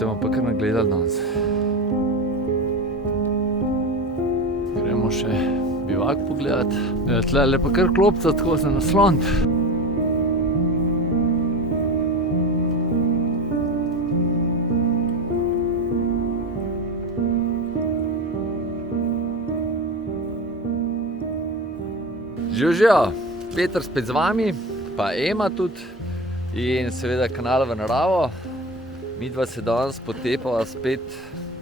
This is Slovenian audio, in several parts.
se bomo pa kar nagledali danes. Gremo še bivak pogledat. Tlele pa kar klopca, tako se nasloniti. Živijo, Peter spet z vami, pa Ema tudi in seveda kanal V naravo. Midva se danes potepava spet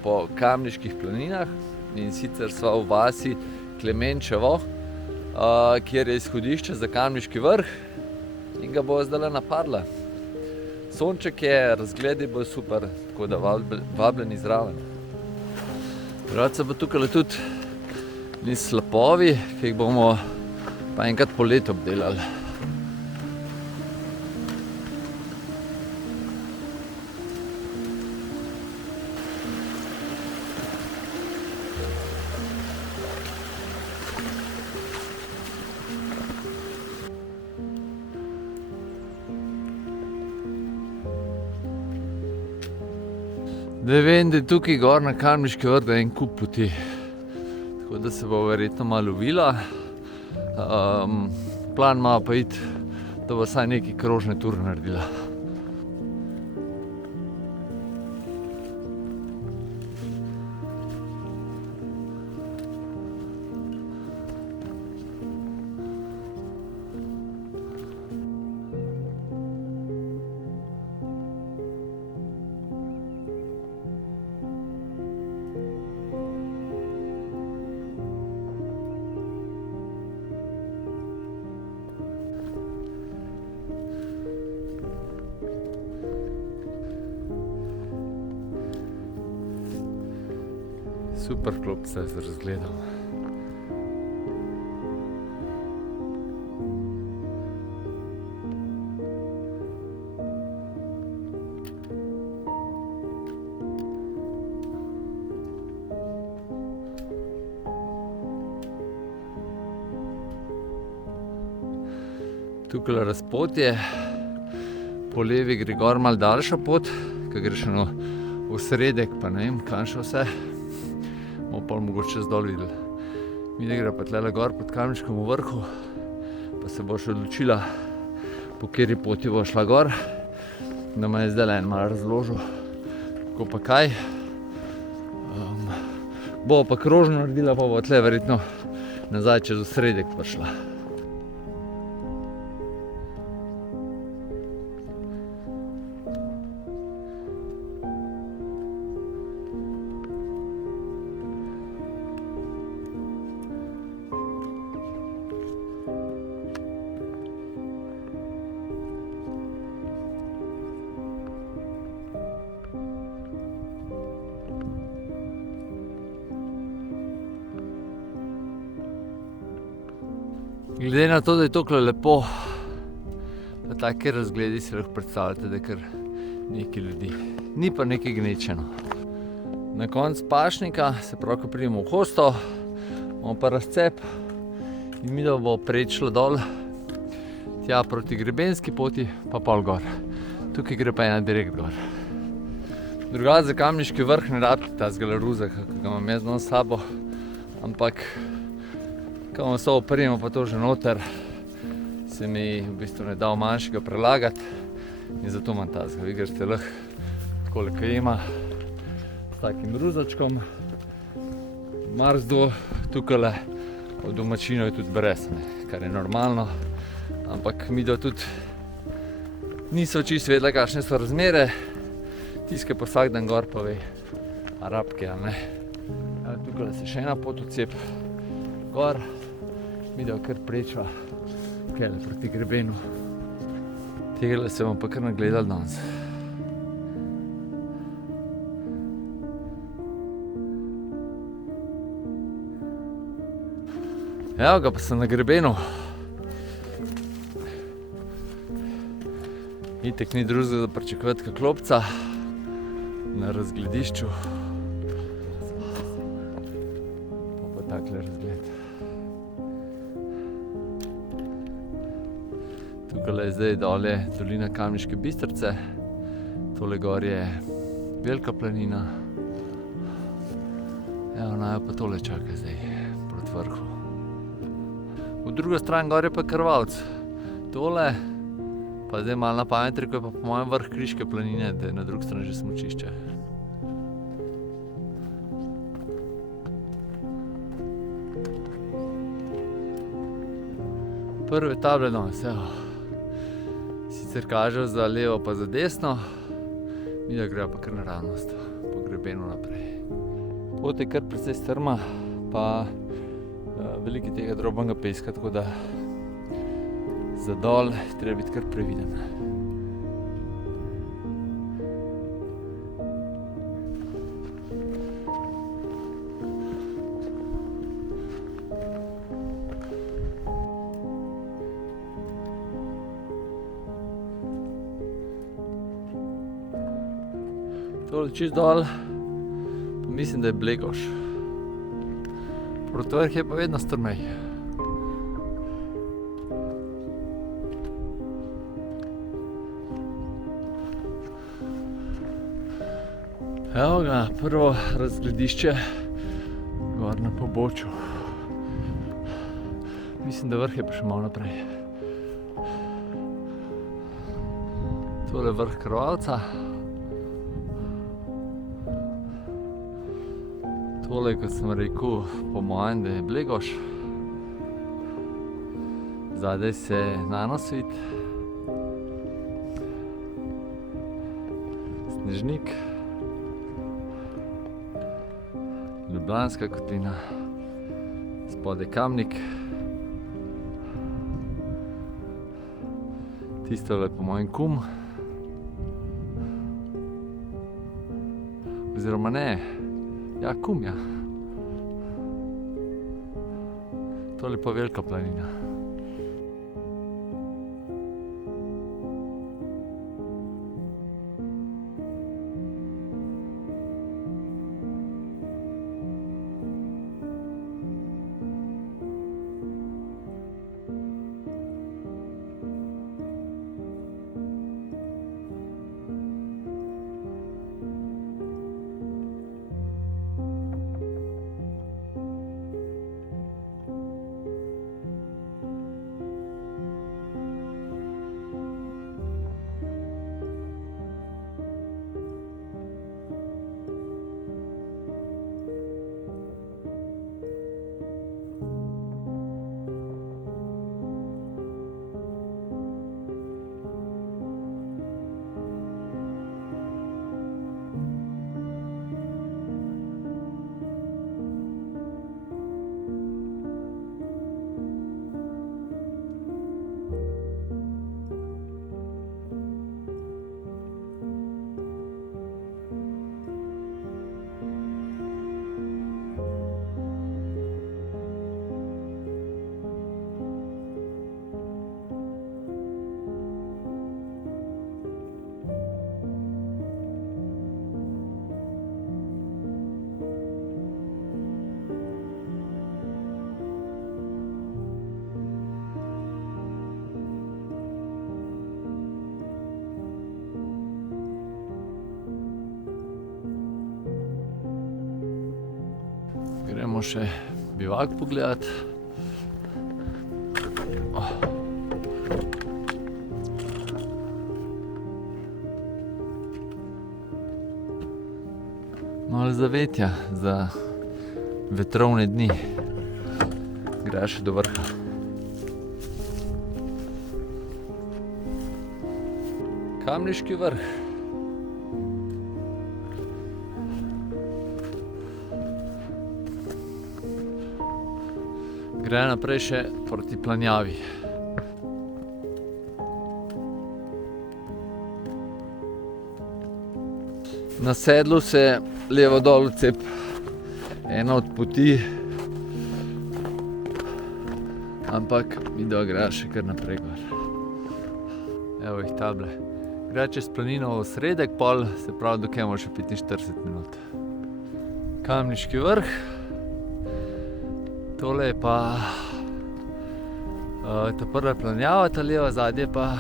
po Kamniških planinah in sicer sva v vasi Klemenčevo, kjer je izhodišče za Kamniški vrh in ga bo zdajle napadla. Sonček je, razgledi bo super, tako da vabljeni zraven. Drugače pa tukaj tudi niz slapovi, ki jih bomo pa enkrat poleti obdelali. Zdaj vem, da je tukaj gor na Kamniški vrh en kup poti, tako da se bo verjetno malo vila. Plan ima pa iti, da bo vsaj neki krožne ture naredila. Super klopca z razgledom. Tukaj razpotje, po levi gre gor malo daljša pot, ko greš v sredek, pa ne vem, kam še vse. Bomo pa mogoče zdol videli. Midva gre pa tlele gor pod Kamniškemu vrhu, pa se bo še odločila, po kateri poti bo šla gor. Da me je zdajle en malo razložil, kako pa kaj. Bo pa krožno naredila, pa bo tle verjetno nazaj čez osredek prišla. Glede na to, da je tokle lepo, pa take razgledi si lahko predstavljate, da je kar nekaj ljudi. Ni pa nekaj gnečeno. Na konc pašnika, se pravi, ko pridemo v Hosto, bomo pa razcep in midva bo prečila dol, tja proti Grebenski poti, pa pol gor. Tukaj gre pa ena direkt gor. Drugače za Kamniški vrh ne rabite tazgale ruzaka, ki ga imam jaz danes s sabo, ampak ko vam vse opremo pa to že noter, se mi v bistvu ne da manjšega prelagati in zato imam tazga. Vi greste lahko takole, ko ima, s takim ruzačkom. Marsdo tukajle od domačinov je tudi brez, kar je normalno, ampak midva tudi niso čisto vedela, kakšne so razmere. Tiskaj pa vsak dan gor pa ve, arabke ali ne. Tukajle se še ena pot odcep gor. Midva kar prečva tukajle proti grebenu. Tegale se bomo pa kar nagledali danes. Evo ga, pa sem na grebenu. Itek ni drugega za pričakovati kot klopca na razgledišču. Pa takle razgled. Tukaj je zdaj dole dolina Kamniške Bistrice. Tole gor je velika planina. Evo, naj pa tole čaka zdaj proti vrhu. V drugo stran gor je pa Krvavec. Tole, pa zdaj malo na pamet rekel, je pa po mojem vrh Kriške planine, da je na drugi strani že smučišče. Prve table danes, evo. Sicer kažejo za levo pa za desno, mi da grejo pa kar naravnost, po grebenu naprej. Pot je kar precej strma, pa veliko tega drobnega peska, tako da za dol treba biti kar previden. Tole čist dol, pa mislim, da je Blegoš. Proti vrh je pa vedno strmej. Evo ga, prvo razgledišče gor na pobočju. Mislim, da vrh je pa še malo naprej. Tole je vrh Krvavca. Tole, kot sem rekel, po mojem, da je Blegoš. Zadaj se Nanosvit. Snežnik. Ljubljanska kotlina. Spodaj Kamnik. Tistole po mojem Kum. Oziroma ne. Ja, Kum, ja. Tole pa velika planina. Gremo še bivak pogledat. Malo zavetja za vetrovne dni. Gre še do vrha. Kamniški vrh. Gre naprej še proti Planjavi. Na sedlu se levo dol cep ena od poti, ampak midva gre še kar naprej gor. Evo jih table. Gre čez planino v sredek, pol se pravi, dokaj imamo še 45 minut. Kamniški vrh. Tole je pa ta prva Planjava, ta leva zadnje pa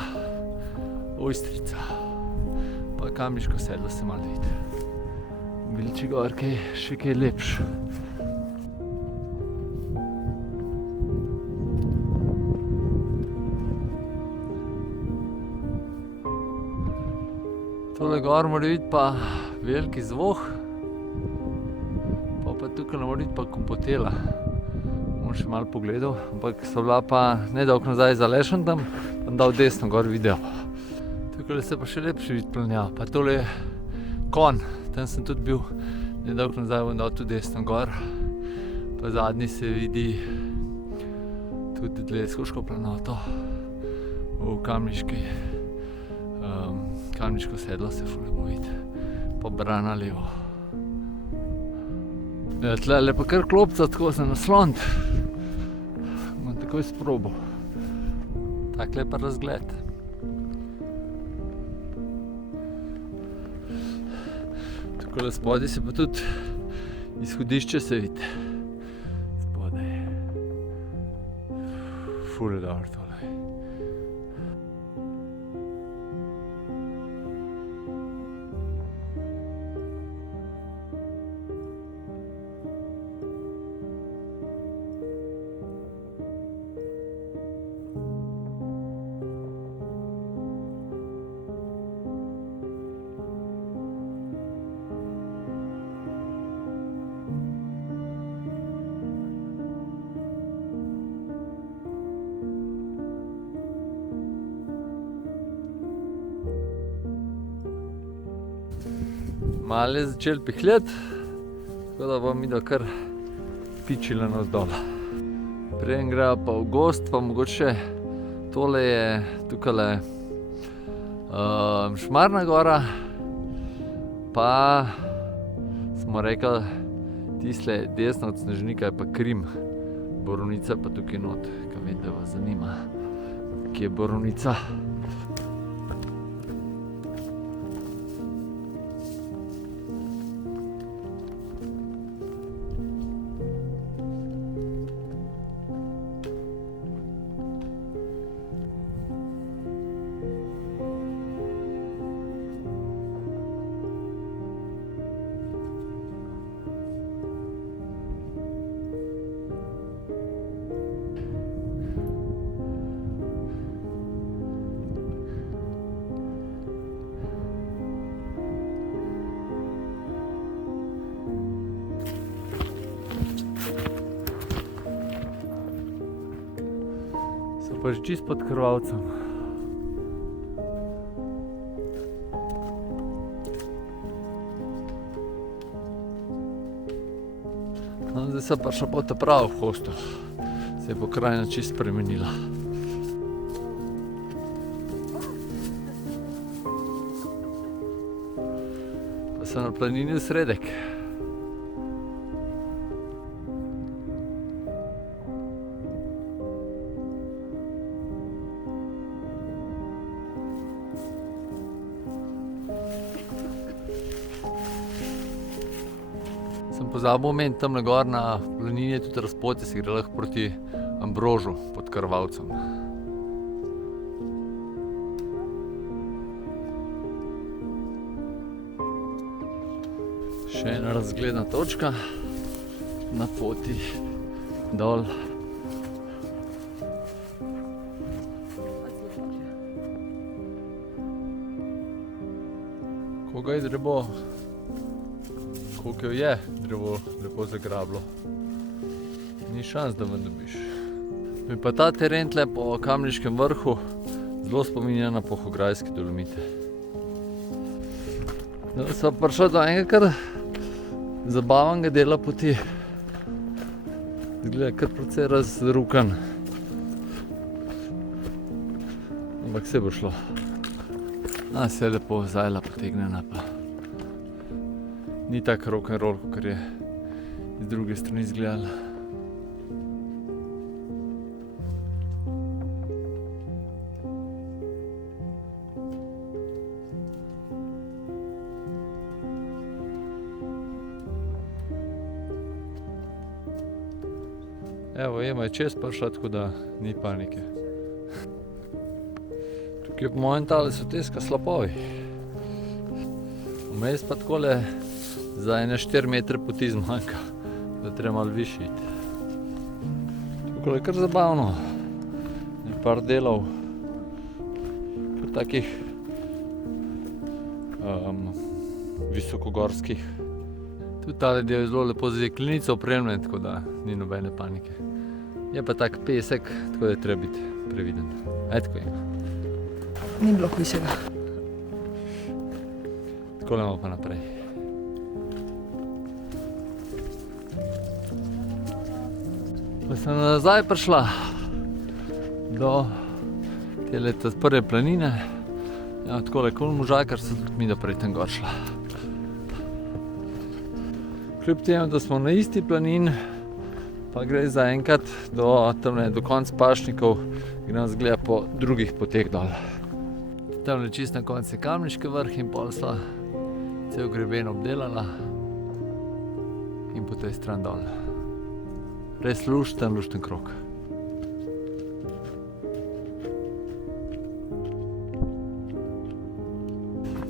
Ojstrica. Pa Kamniško sedlo se malo vidi. Vilči gor še kaj lepš. Tole gor mora biti pa veliki zvoh. Pa tukaj mora biti pa Kompotela. Bom še malo pogledal, ampak so bila pa nedolgo nazaj za Lešem tam, sem dal desno gor video. Tukaj se pa še lepše vidi planjava, pa tole je Kon, tam sem tudi bil nedolgo nazaj, bom dal tudi desno gor. Pa zadnji se vidi tudi tle Skuško planoto v Kamniški. Kamniško sedlo se ful lepo vidi, pa Brana levo. Tlele pa kar klopca tako za naslonit. Bom takoj sprobal. Takle pa razgled. Tukajle spodaj se pa tudi izhodišče se vidi. Spodaj. Ful je dobro tole. Malo je začel pihljati, tako da bom midva kar pičila navzdol. Preden greva pa v gozd, pa mogoče tole je tukajle Šmarna gora, pa smo rekli tisle desno od Snežnika je pa Krim, Borovnica pa tukaj not, kaj vem, da vas zanima, kje je Borovnica. Pa že čist pod Krvavcem. No, zdaj se pa še pa prav v hostel. Se je pokrajina čist spremenila. Pa so na planini v sredek. Sem pozabil omeniti, tamle gor na planini je tudi razpotje, se gre lahko proti Ambrožu pod Krvavcem. Še ena razgledna točka na poti dol. Koga je drevo? Koliko je drevo lepo zagrablo. Ni šans, da me dobiš. Mi pa ta teren tle po Kamniškem vrhu zelo spominja na Polhograjske Dolomite. Sva prišla do enega kar zabavnega dela poti. Izgleda kar precej razrukan. Ampak se bo šlo. Se je lepo zajla potegnjena pa. Ni tak rock'n'roll, kakor je z druge strani izgledala. Evo, Ema je čez prišla, tako da ni panike. Tukaj po mojem tale so teska slapovi. Vmes pa takole Za ene 4 metre poti zmanjka, da treba malo višji iti. Tukaj je kar zabavno. Par delov, kar takih visokogorskih. Tudi tale del je zelo lepo z jeklenico opremljen, tako da ni nobene panike. Je pa tak pesek, tako da je treba biti previden. Tako je. Ni bilo hujšega. Takole imamo pa naprej. Pa sem nazaj prišla do tele prve planine. Ja, takole kol možakar se tudi mi da prej tam gor šla. Kljub temu, da smo na isti planin, pa gre zaenkrat do konc Pašnikov, gremo zgleda po drugih poteh dol. Tamle čist na koncu je Kamniški vrh in pol sva cel greben obdelala in po tej stran dol. Res lušten krog.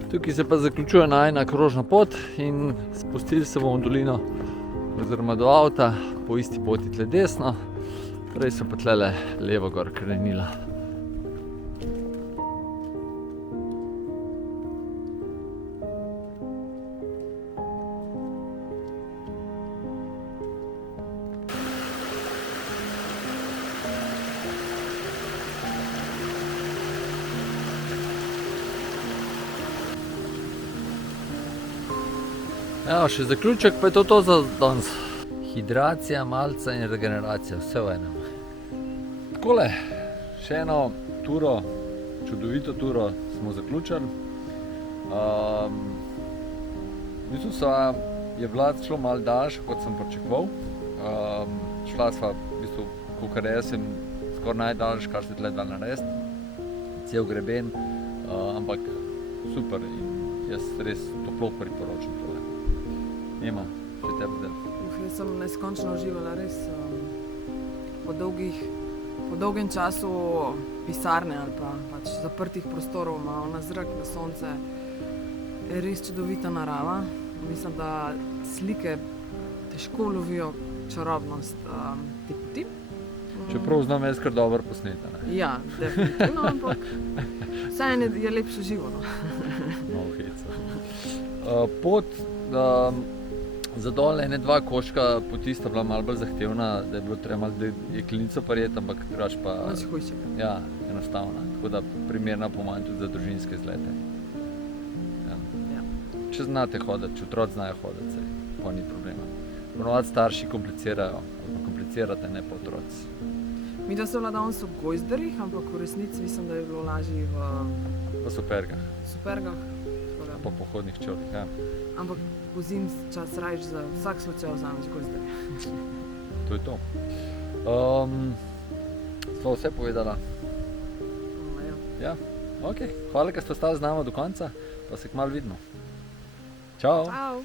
Tukaj se pa zaključuje najina krožna pot in spustili se bomo v dolino oziroma do avta po isti poti tle desno. Prej so pa tlele levo gor krenila. Evo, še zaključek, pa je to za danes. Hidracija, malica in regeneracija, vse v enem. Takole, še eno turo, čudovito turo smo zaključili. V bistvu je bila šlo malo daljša, kot sem pričakoval. Šla sva, v bistvu, kakor jaz sem skoraj najdaljši, kar se tle da narediti. Cel greben, ampak super in jaz res toplo priporočam tole. Nima, še tebi del. Jaz sem neskončno uživala, res po dolgem času pisarne ali pa pač zaprtih prostorov, malo na zrak, na sonce. Je res čudovita narava. Mislim, da slike težko lovijo čarobnost te poti. Čeprav znam jaz kar dobro posneta, ne? Ja, definitivno, ampak vseeno je lepše živo, no. No, heca. Pot za dol ene 2 koščka poti sta bila malo bolj zahtevna, da je bilo treba malo jeklenico prijeti, ampak drugače pa... Nič hujšega. Ja, enostavna. Tako da primerna po manj tudi za družinske izlete. Ja. Če znate hoditi, če otroci znajo hoditi, pa ni problema. Ponovadi starši komplicirajo, ali komplicirate, ne pa otroci. Midva se bila danes v Gojzderjih, ampak v resnici mislim, da je bilo lažje Pa Supergah. Supergah. Po pohodnih čevljih, ja. Ampak vzim čas rajš za vsak slučaj vzameš Gojzderje. To je to. Sva vse povedala? Ja, ok. Hvala, ker ste ostali z nama do konca, pa se kmalu vidimo. Čau! Čau!